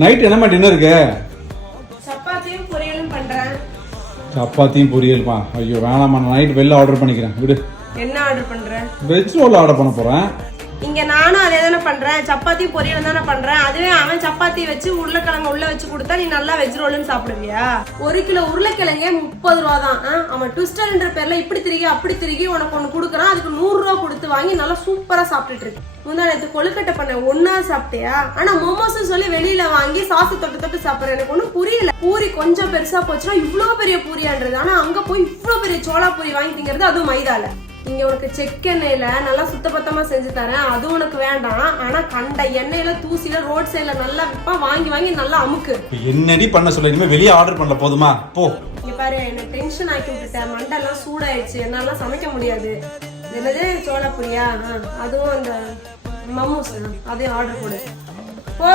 Night என்னமா டின்னருக்கு? சப்பாத்தியும் பொரியலும் பண்றேன். சப்பாத்தியும் பொரியல்மா? ஐயோ வேணாமா, நான் நைட் வெளில ஆர்டர் பண்ணிக்கிறேன் விடு. என்ன ஆர்டர் பண்ற? வெஜ் ரோல் ஆர்டர் பண்ண போறேன். இங்க நானும் அதே தானே பண்றேன், சப்பாத்தி பொரியல் தானே பண்றேன். அதுவே அவன் சப்பாத்தி வச்சு உருளைக்கிழங்கு உள்ள வச்சு கொடுத்தா நீ நல்லா வெஜ் ரோல்னு சாப்பிடுவியா? 1 கிலோ உருளைக்கிழங்கே 30 ரூபா தான். அவன் ட்விஸ்டர்ன்ற பேர்ல இப்படி திருகி அப்படி திருகி உனக்கு ஒண்ணு கொடுக்குறான். அதுக்கு 100 ரூபா கொடுத்து வாங்கி நல்லா சூப்பரா சாப்பிட்டுட்டு இருக்கு. முந்தா நேத்து கொழுக்கட்டை பண்ண ஒன்னா சாப்பிட்டியா? ஆனா மோமோஸ் சொல்லி வெளியில வாங்கி சாசு தொட்டு தொட்டு சாப்பிடுறேன். எனக்கு ஒன்னும் புரியல. பூரி கொஞ்சம் பெருசா போச்சுன்னா இவ்வளவு பெரிய பூரியான்றது. ஆனா அங்க போய் இவ்வளவு பெரிய சோளா பூரி வாங்கி திங்கிறது, அதுவும் மைதால. இங்க உனக்கு செக் எண்ணெயில நல்லா சுத்தபத்தமா செஞ்சு தரேன், அது உனக்கு வேண்டாம். ஆனா கண்ட எண்ணெயில தூசில ரோட் சைடுல நல்லா விப்பா, வாங்கி வாங்கி நல்லா அமுக்கு. என்னடி பண்ண சொல்ல? இனிமே வெளியே ஆர்டர் பண்ணல போதுமா? போ. இங்க பாரு, என்ன டென்ஷன் ஆக்கி விட்டுட்டேன். மண்டெல்லாம் சூடாயிடுச்சு, என்னால சமைக்க முடியாது. என்னது சோளப்புரியா? அதுவும் அந்த மம்மூஸ் அதையும் ஆர்டர் போடு. போ.